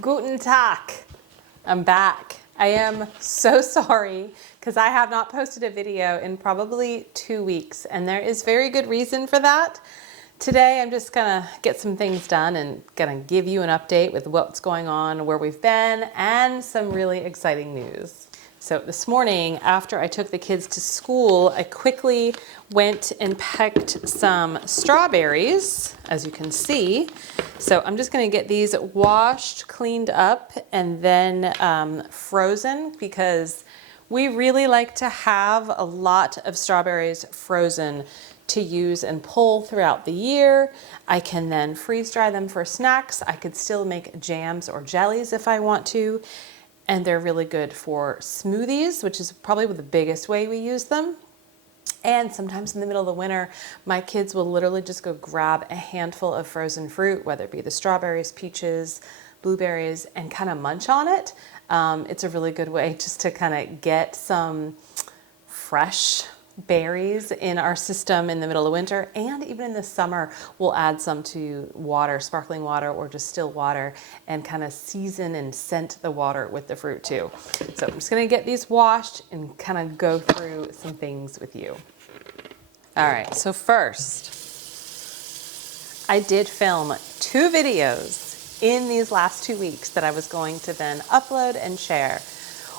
Guten Tag. I'm back. I am so sorry because I have not posted a video in probably 2 weeks, and there is very good reason for that. Today I'm just gonna get some things done and gonna give you an update with what's going on, where we've been, and some really exciting news. So this morning, after I took the kids to school, I quickly went and picked some strawberries, as you can see. So I'm just gonna get these washed, cleaned up, and then frozen, because we really like to have a lot of strawberries frozen to use and pull throughout the year. I can then freeze dry them for snacks. I could still make jams or jellies if I want to. And they're really good for smoothies, which is probably the biggest way we use them. And sometimes in the middle of the winter, my kids will literally just go grab a handful of frozen fruit, whether it be the strawberries, peaches, blueberries, and kind of munch on it. It's a really good way just to kind of get some fresh berries in our system in the middle of winter, and even in the summer we'll add some to water, sparkling water or just still water, and kind of season and scent the water with the fruit too. So I'm just going to get these washed and kind of go through some things with you. All right, so first I did film 2 videos in these last 2 weeks that I was going to then upload and share.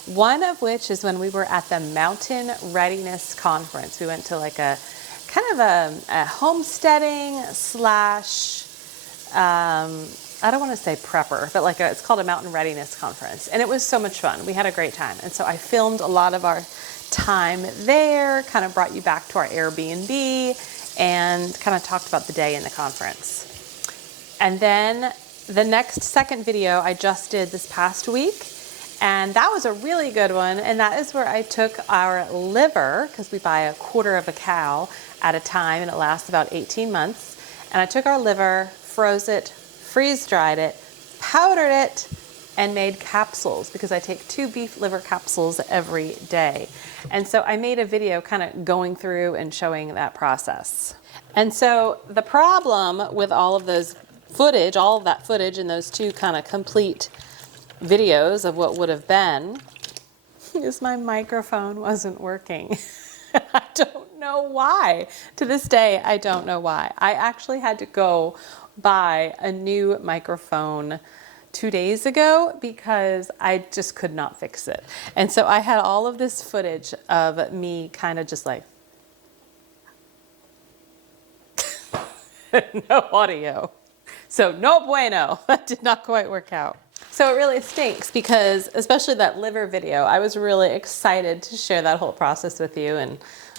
One of which is when we were at the Mountain Readiness Conference. We went to like a kind of a homesteading slash, I don't want to say prepper, but it's called a Mountain Readiness Conference. And it was so much fun. We had a great time. And so I filmed a lot of our time there, kind of brought you back to our Airbnb, and kind of talked about the day in the conference. And then the second video I just did this past week. And that was a really good one, and that is where I took our liver, because we buy a quarter of a cow at a time, and it lasts about 18 months. And I took our liver, froze it, freeze-dried it, powdered it, and made capsules, because I take 2 beef liver capsules every day. And so I made a video kind of going through and showing that process. And so the problem with all of those footage, all of that footage in those 2 kind of complete videos of what would have been, is my microphone wasn't working. I don't know why. To this day, I don't know why. I actually had to go buy a new microphone 2 days ago because I just could not fix it. And so I had all of this footage of me kind of just like, no audio. So no bueno. That did not quite work out. So it really stinks because, especially that liver video, I was really excited to share that whole process with you, and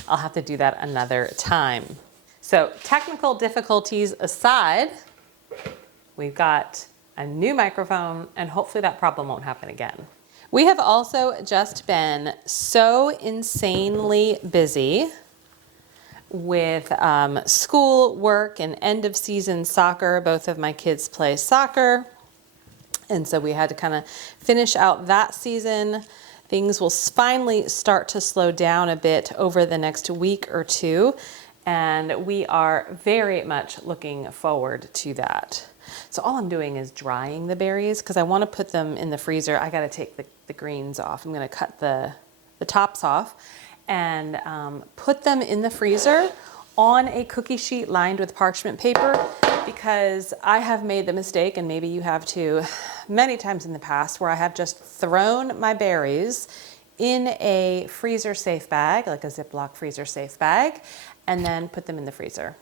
I'll have to do that another time. So technical difficulties aside, we've got a new microphone, and hopefully that problem won't happen again. We have also just been so insanely busy with school, work, and end of season soccer. Both of my kids play soccer. And so we had to kind of finish out that season. Things will finally start to slow down a bit over the next week or 2. And we are very much looking forward to that. So all I'm doing is drying the berries because I want to put them in the freezer. I got to take the greens off. I'm going to cut the tops off and put them in the freezer on a cookie sheet lined with parchment paper, because I have made the mistake, and maybe you have too, many times in the past, where I have just thrown my berries in a freezer safe bag, like a Ziploc freezer safe bag, and then put them in the freezer.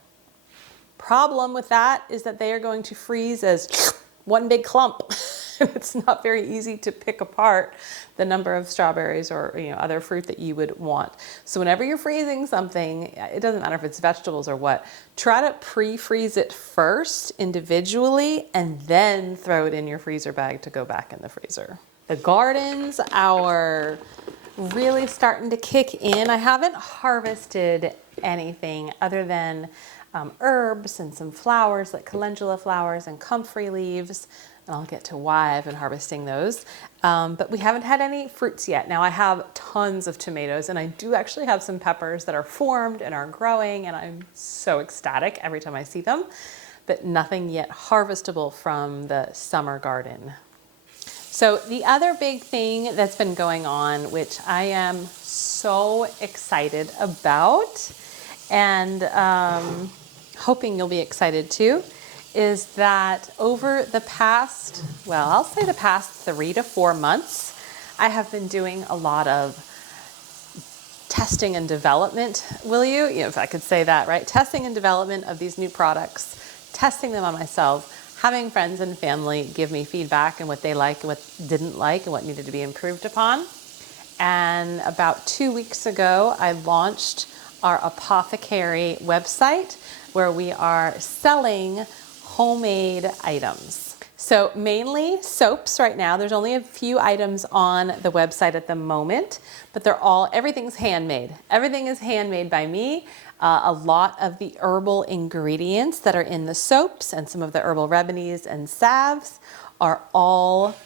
Problem with that is that they are going to freeze as one big clump. It's not very easy to pick apart the number of strawberries or other fruit that you would want. So whenever you're freezing something, it doesn't matter if it's vegetables or what, try to pre-freeze it first individually and then throw it in your freezer bag to go back in the freezer. The gardens are really starting to kick in. I haven't harvested anything other than herbs and some flowers like calendula flowers and comfrey leaves. And I'll get to why I've been harvesting those. But we haven't had any fruits yet. Now I have tons of tomatoes, and I do actually have some peppers that are formed and are growing, and I'm so ecstatic every time I see them, but nothing yet harvestable from the summer garden. So the other big thing that's been going on, which I am so excited about, and hoping you'll be excited too, is that over the past, well, I'll say the past 3 to 4 months, I have been doing a lot of testing and development, will you? If I could say that, right? Testing and development of these new products, testing them on myself, having friends and family give me feedback and what they liked and what didn't like and what needed to be improved upon. And about 2 weeks ago, I launched our apothecary website where we are selling homemade items. So mainly soaps right now. There's only a few items on the website at the moment, but everything's handmade. Everything is handmade by me. A lot of the herbal ingredients that are in the soaps and some of the herbal remedies and salves are all,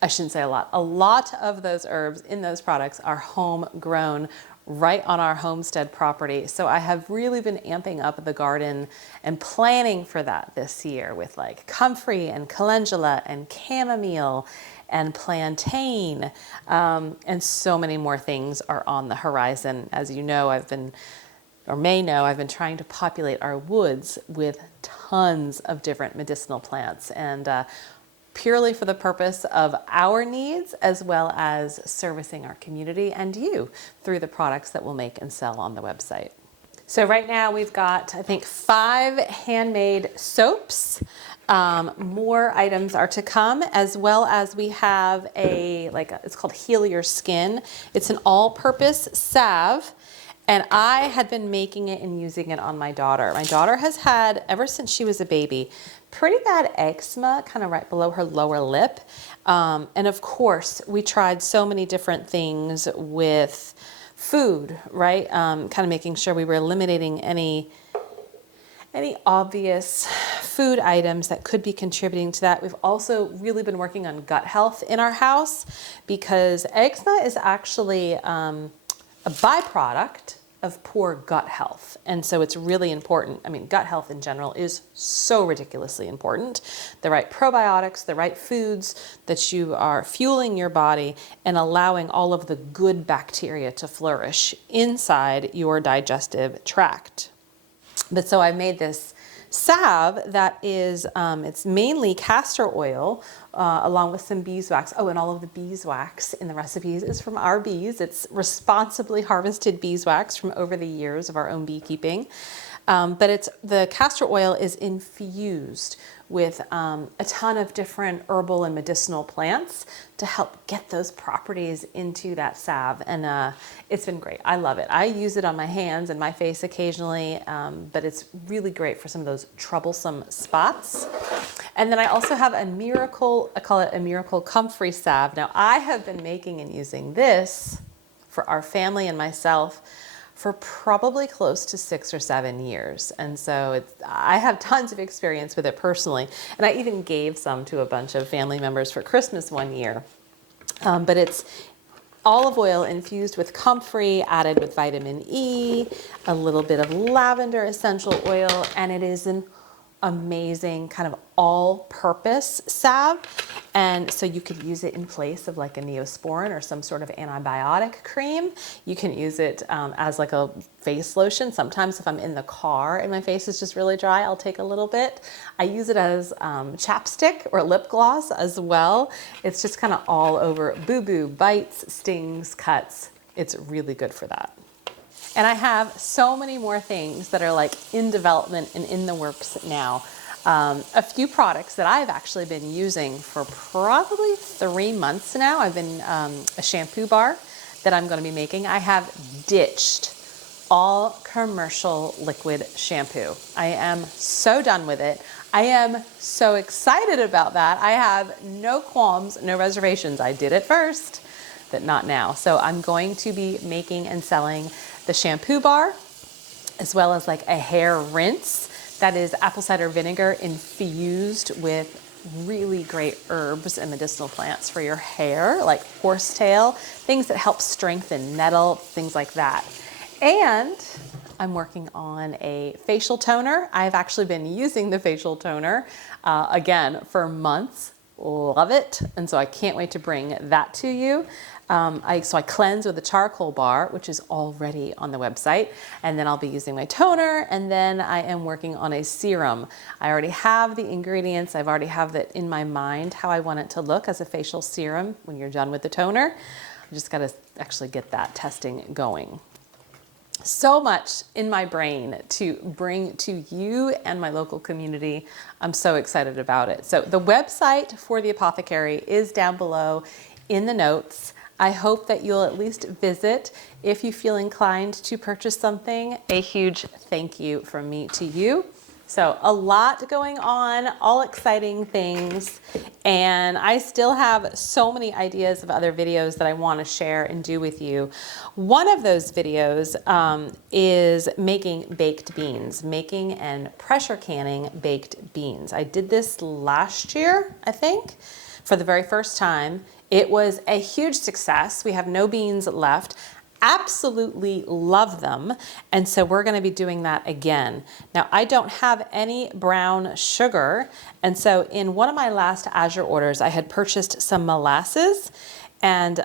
I shouldn't say a lot of those herbs in those products are homegrown right on our homestead property. So I have really been amping up the garden and planning for that this year with like comfrey and calendula and chamomile and plantain, and so many more things are on the horizon. As you know, I've been trying to populate our woods with tons of different medicinal plants, and purely for the purpose of our needs, as well as servicing our community and you through the products that we'll make and sell on the website. So right now we've got, I think, 5 handmade soaps. More items are to come, as well as we have it's called Heal Your Skin. It's an all-purpose salve. And I had been making it and using it on my daughter. My daughter has had, ever since she was a baby, pretty bad eczema, kind of right below her lower lip. And of course, we tried so many different things with food, right? Kind of making sure we were eliminating any obvious food items that could be contributing to that. We've also really been working on gut health in our house, because eczema is actually a byproduct of poor gut health. And so it's really important. I mean, gut health in general is so ridiculously important. The right probiotics, the right foods that you are fueling your body and allowing all of the good bacteria to flourish inside your digestive tract. But so I made this salve that is, it's mainly castor oil, along with some beeswax. Oh, and all of the beeswax in the recipes is from our bees. It's responsibly harvested beeswax from over the years of our own beekeeping. But the castor oil is infused with a ton of different herbal and medicinal plants to help get those properties into that salve. And it's been great. I love it. I use it on my hands and my face occasionally, but it's really great for some of those troublesome spots. And then I also have I call it a Miracle Comfrey salve. Now, I have been making and using this for our family and myself for probably close to 6 or 7 years. And so I have tons of experience with it personally. And I even gave some to a bunch of family members for Christmas one year. But it's olive oil infused with comfrey, added with vitamin E, a little bit of lavender essential oil, and it is an amazing kind of all-purpose salve. And so you could use it in place of like a Neosporin or some sort of antibiotic cream. You can use it as like a face lotion. Sometimes if I'm in the car and my face is just really dry, I'll take a little bit. I use it as chapstick or lip gloss as well. It's just kind of all over, boo-boo, bites, stings, cuts. It's really good for that. And I have so many more things that are like in development and in the works now. A few products that I've actually been using for probably 3 months now. I've been a shampoo bar that I'm going to be making. I have ditched all commercial liquid shampoo. I am so done with it. I am so excited about that. I have no qualms, no reservations. I did it first, but not now. So I'm going to be making and selling the shampoo bar, as well as like a hair rinse that is apple cider vinegar infused with really great herbs and medicinal plants for your hair, like horsetail, things that help strengthen, nettle, things like that. And I'm working on a facial toner. I've actually been using the facial toner, again, for months. love it. And so I can't wait to bring that to you. So I cleanse with a charcoal bar, which is already on the website. And then I'll be using my toner, and then I am working on a serum. I already have the ingredients. I've already have that in my mind, how I want it to look as a facial serum when you're done with the toner. I just got to actually get that testing going. So much in my brain to bring to you and my local community. I'm so excited about it. So the website for the apothecary is down below in the notes. I hope that you'll at least visit if you feel inclined to purchase something. A huge thank you from me to you. So a lot going on, all exciting things, and I still have so many ideas of other videos that I want to share and do with you. One of those videos is making baked beans, making and pressure canning baked beans. I did this last year, I think, for the very first time. It was a huge success. We have no beans left. Absolutely love them. And so we're going to be doing that again. Now, I don't have any brown sugar. And so in one of my last Azure orders, I had purchased some molasses, and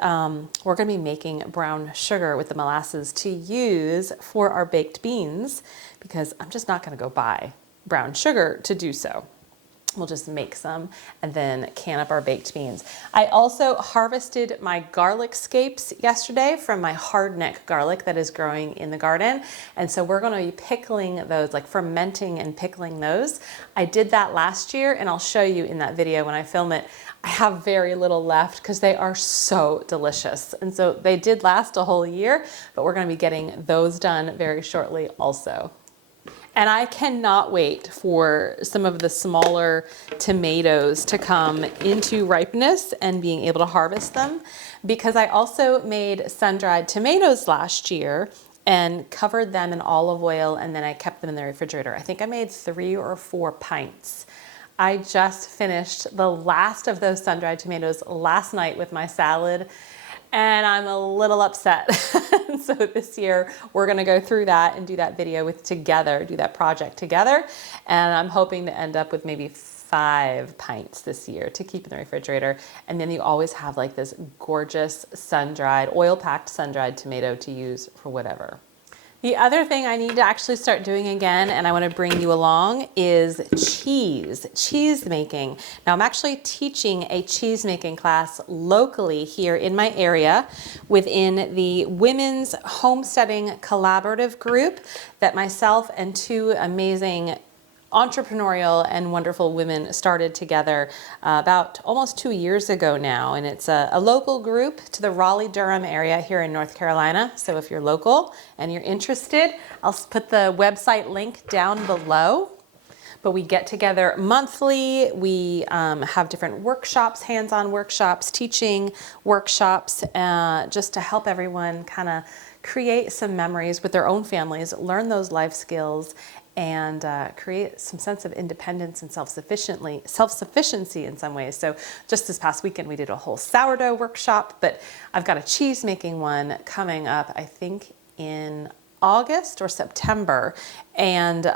we're going to be making brown sugar with the molasses to use for our baked beans, because I'm just not going to go buy brown sugar to do so. We'll just make some and then can up our baked beans. I also harvested my garlic scapes yesterday from my hardneck garlic that is growing in the garden. And so we're going to be pickling those, like fermenting and pickling those. I did that last year, and I'll show you in that video when I film it. I have very little left because they are so delicious. And so they did last a whole year, but we're going to be getting those done very shortly also. And I cannot wait for some of the smaller tomatoes to come into ripeness and being able to harvest them, because I also made sun-dried tomatoes last year and covered them in olive oil, and then I kept them in the refrigerator. I think I made 3 or 4 pints. I just finished the last of those sun-dried tomatoes last night with my salad, and I'm a little upset. So this year we're gonna go through that and do that video do that project together. And I'm hoping to end up with maybe 5 pints this year to keep in the refrigerator. And then you always have like this gorgeous sun-dried, oil-packed sun-dried tomato to use for whatever. The other thing I need to actually start doing again, and I want to bring you along, is cheese making. Now, I'm actually teaching a cheese making class locally here in my area within the Women's Homesteading Collaborative group that myself and 2 amazing entrepreneurial and wonderful women started together about almost 2 years ago now. And it's a local group to the Raleigh-Durham area here in North Carolina. So if you're local and you're interested, I'll put the website link down below. But we get together monthly. We have different workshops, hands-on workshops, teaching workshops, just to help everyone kind of create some memories with their own families, learn those life skills, and create some sense of independence and self-sufficiency in some ways. So just this past weekend, we did a whole sourdough workshop, but I've got a cheese making one coming up, I think in August or September. And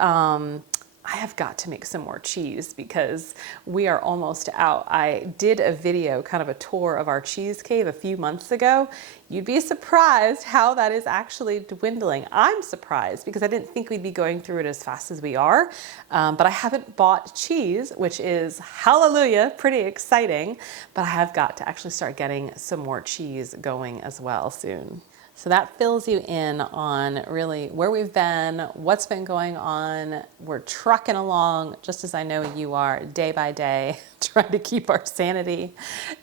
I have got to make some more cheese because we are almost out. I did a video, kind of a tour of our cheese cave a few months ago. You'd be surprised how that is actually dwindling. I'm surprised because I didn't think we'd be going through it as fast as we are. But I haven't bought cheese, which is, hallelujah, pretty exciting. But I have got to actually start getting some more cheese going as well soon. So that fills you in on really where we've been, what's been going on. We're trucking along, just as I know you are, day by day, trying to keep our sanity,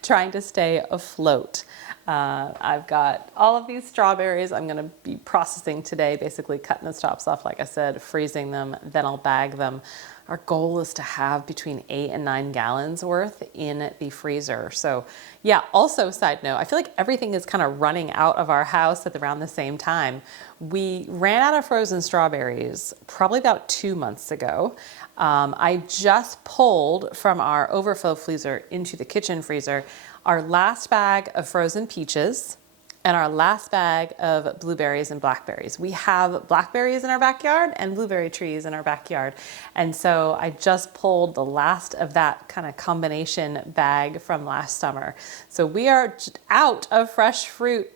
trying to stay afloat. I've got all of these strawberries I'm going to be processing today, basically cutting the tops off, like I said, freezing them, then I'll bag them. Our goal is to have between 8 and 9 gallons worth in the freezer. So yeah, also side note, I feel like everything is kind of running out of our house at around the same time. We ran out of frozen strawberries probably about 2 months ago. I just pulled from our overflow freezer into the kitchen freezer our last bag of frozen peaches. and our last bag of blueberries and blackberries. We have blackberries in our backyard and blueberry trees in our backyard. And so I just pulled the last of that kind of combination bag from last summer. So we are out of fresh fruit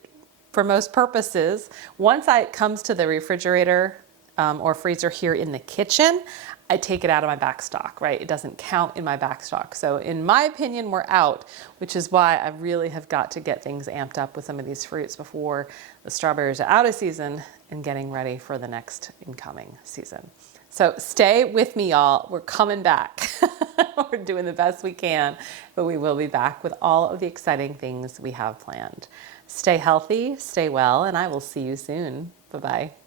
for most purposes. Once it comes to the refrigerator or freezer here in the kitchen, I take it out of my back stock, right? It doesn't count in my back stock. So in my opinion, we're out, which is why I really have got to get things amped up with some of these fruits before the strawberries are out of season and getting ready for the next incoming season. So stay with me, y'all. We're coming back. We're doing the best we can, but we will be back with all of the exciting things we have planned. Stay healthy, stay well, and I will see you soon. Bye-bye.